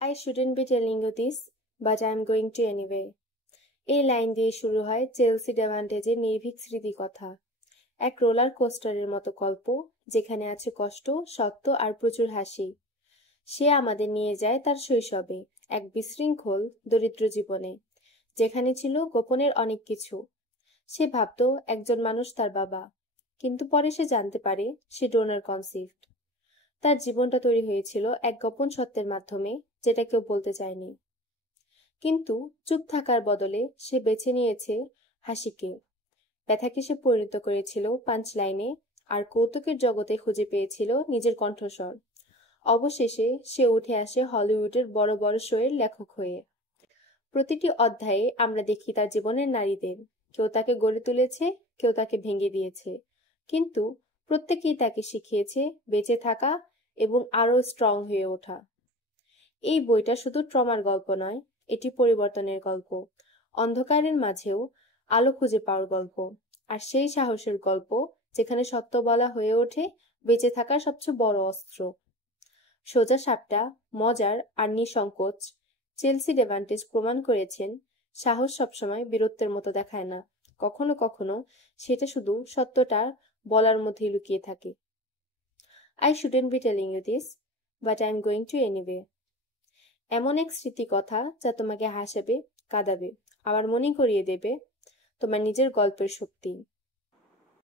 I shouldn't be telling you this, but I'm going to anyway. এই line দিয়ে শুরু হয় চেলসি ডেভান্টেজের নির্ভীক স্মৃতিকথা। এক রোলার কোস্টারের মতো গল্প, যেখানে আছে কষ্ট, সত্য আর প্রচুর হাসি। সে আমাদের নিয়ে যায় তার শৈশবে, এক বিশৃঙ্খল দরিদ্র জীবনে, যেখানে ছিল গোপনের অনেক কিছু। সে ভাবত একজন মানুষ তার বাবা, কিন্তু পরে সে জানতে পারে সে ডোনার কনসিভড। তার জীবনটা তৈরি হয়েছিল এক গোপন সত্যের মাধ্যমে, যেটা কেউ বলতে চায়নি। কিন্তু চুপ থাকার বদলে সে বেছে নিয়েছে হাসিকে। ব্যথাকে সে পরিণত করেছিল পাঞ্চ লাইনে, আর কৌতুকের জগতে খুঁজে পেয়েছিল নিজের কণ্ঠস্বর। অবশেষে সে উঠে আসে হলিউডের বড় বড় শোয়ের লেখক হয়ে। প্রতিটি অধ্যায়ে আমরা দেখি তার জীবনের নারীদের। কেউ তাকে গড়ে তুলেছে, কেউ তাকে ভেঙে দিয়েছে, কিন্তু প্রত্যেকেই তাকে শিখিয়েছে বেঁচে থাকা এবং আরো স্ট্রং হয়ে ওঠা। এই বইটা শুধু ট্রমার গল্প নয়, এটি পরিবর্তনের গল্প, অন্ধকারের মাঝেও আলো খুঁজে পাওয়ার গল্প, আর সেই সাহসের গল্প যেখানে সত্য বলা হয়ে ওঠে বেঁচে থাকার সবচেয়ে বড় অস্ত্র। সোজা সাপটা, মজার আর নিঃসংকোচ, চেলসি ডেভান্টেজ প্রমাণ করেছেন সাহস সবসময় বীরত্বের মতো দেখায় না। কখনো কখনো সেটা শুধু সত্যটা বলার মধ্যেই লুকিয়ে থাকে। I shouldn't be telling you this, but I am going to anyway. এমন এক স্মৃতিকথা যা তোমাকে হাসাবে, কাঁদাবে, আবার মনে করিয়ে দেবে তোমার নিজের গল্পের শক্তি।